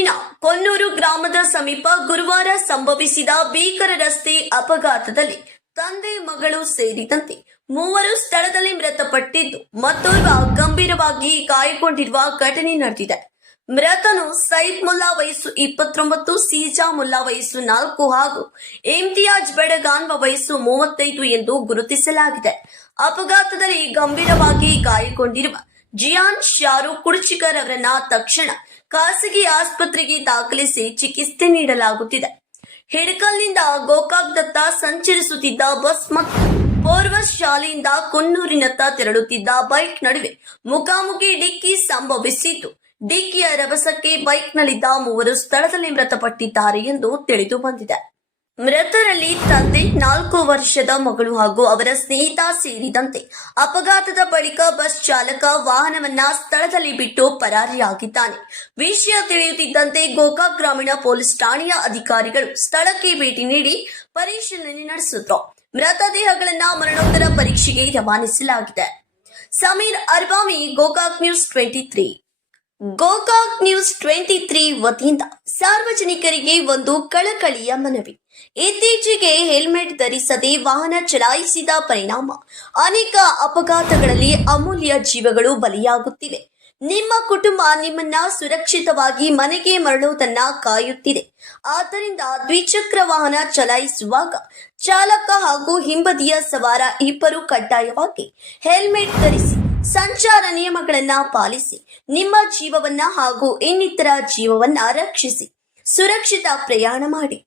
ತಾಲೂಕಿನ ಕೊನ್ನೂರು ಗ್ರಾಮದ ಸಮೀಪ ಗುರುವಾರ ಸಂಭವಿಸಿದ ಭೀಕರ ರಸ್ತೆ ಅಪಘಾತದಲ್ಲಿ ತಂದೆ ಮಗಳು ಸೇರಿದಂತೆ ಮೂವರು ಸ್ಥಳದಲ್ಲಿ ಮೃತಪಟ್ಟಿದ್ದು ಮತ್ತೋರ್ವ ಗಂಭೀರವಾಗಿ ಗಾಯಗೊಂಡಿರುವ ಘಟನೆ ನಡೆದಿದೆ. ಮೃತನು ಸೈದ್ ಮುಲ್ಲಾ ವಯಸ್ಸು 29, ಸೀಜಾ ಮುಲ್ಲಾ ವಯಸ್ಸು 4 ಹಾಗೂ ಇಮ್ತಿಯಾಜ್ ಬೆಡಗಾನ್ವ ವಯಸ್ಸು 35 ಎಂದು ಗುರುತಿಸಲಾಗಿದೆ. ಅಪಘಾತದಲ್ಲಿ ಗಂಭೀರವಾಗಿ ಗಾಯಗೊಂಡಿರುವ ಜಿಯಾನ್ ಶಾರೂಕ್ ಕುರ್ಚಿಕರ್ ಅವರನ್ನ ತಕ್ಷಣ ಖಾಸಗಿ ಆಸ್ಪತ್ರೆಗೆ ದಾಖಲಿಸಿ ಚಿಕಿತ್ಸೆ ನೀಡಲಾಗುತ್ತಿದೆ. ಹಿಡಕಲ್ನಿಂದ ಗೋಕಾಕ್ದತ್ತ ಸಂಚರಿಸುತ್ತಿದ್ದ ಬಸ್ ಮತ್ತು ಪೋರ್ವಸ್ ಶಾಲೆಯಿಂದ ಕೊನ್ನೂರಿನತ್ತ ತೆರಳುತ್ತಿದ್ದ ಬೈಕ್ ನಡುವೆ ಮುಖಾಮುಖಿ ಡಿಕ್ಕಿ ಸಂಭವಿಸಿದ್ದು, ಡಿಕ್ಕಿಯ ರಭಸಕ್ಕೆ ಬೈಕ್ನಲ್ಲಿದ್ದ ಮೂವರು ಸ್ಥಳದಲ್ಲಿ ಮೃತಪಟ್ಟಿದ್ದಾರೆ ಎಂದು ತಿಳಿದು ಬಂದಿದೆ. ಮೃತರಲ್ಲಿ ತಂದೆ, 4 ವರ್ಷದ ಮಗಳು ಹಾಗೂ ಅವರ ಸ್ನೇಹಿತ ಸೇರಿದಂತೆ ಅಪಘಾತದ ಬಳಿಕ ಬಸ್ ಚಾಲಕ ವಾಹನವನ್ನ ಸ್ಥಳದಲ್ಲಿ ಬಿಟ್ಟು ಪರಾರಿಯಾಗಿದ್ದಾನೆ. ವಿಷಯ ತಿಳಿಯುತ್ತಿದ್ದಂತೆ ಗೋಕಾಕ್ ಗ್ರಾಮೀಣ ಪೊಲೀಸ್ ಠಾಣೆಯ ಅಧಿಕಾರಿಗಳು ಸ್ಥಳಕ್ಕೆ ಭೇಟಿ ನೀಡಿ ಪರಿಶೀಲನೆ ನಡೆಸಿದ್ರು. ಮೃತದೇಹಗಳನ್ನ ಮರಣೋತ್ತರ ಪರೀಕ್ಷೆಗೆ ರವಾನಿಸಲಾಗಿದೆ. ಸಮೀರ್ ಅರ್ಬಾಮಿ, ಗೋಕಾಕ್ ನ್ಯೂಸ್ 23. ಗೋಕಾಕ್ ನ್ಯೂಸ್ 23 ವತಿಯಿಂದ ಸಾರ್ವಜನಿಕರಿಗೆ ಒಂದು ಕಳಕಳಿಯ ಮನವಿ. ಇತ್ತೀಚೆಗೆ ಹೆಲ್ಮೆಟ್ ಧರಿಸದೆ ವಾಹನ ಚಲಾಯಿಸಿದ ಪರಿಣಾಮ ಅನೇಕ ಅಪಘಾತಗಳಲ್ಲಿ ಅಮೂಲ್ಯ ಜೀವಗಳು ಬಲಿಯಾಗುತ್ತಿವೆ. ನಿಮ್ಮ ಕುಟುಂಬ ನಿಮ್ಮನ್ನ ಸುರಕ್ಷಿತವಾಗಿ ಮನೆಗೆ ಮರಳುವುದನ್ನ ಕಾಯುತ್ತಿದೆ. ಆದ್ದರಿಂದ ದ್ವಿಚಕ್ರ ವಾಹನ ಚಲಾಯಿಸುವಾಗ ಚಾಲಕ ಹಾಗೂ ಹಿಂಬದಿಯ ಸವಾರ ಇಬ್ಬರು ಕಡ್ಡಾಯವಾಗಿ ಹೆಲ್ಮೆಟ್ ಧರಿಸಿ ಸಂಚಾರ ನಿಯಮಗಳನ್ನ ಪಾಲಿಸಿ ನಿಮ್ಮ ಜೀವವನ್ನ ಹಾಗೂ ಇನ್ನಿತರ ಜೀವವನ್ನ ರಕ್ಷಿಸಿ ಸುರಕ್ಷಿತ ಪ್ರಯಾಣ ಮಾಡಿ.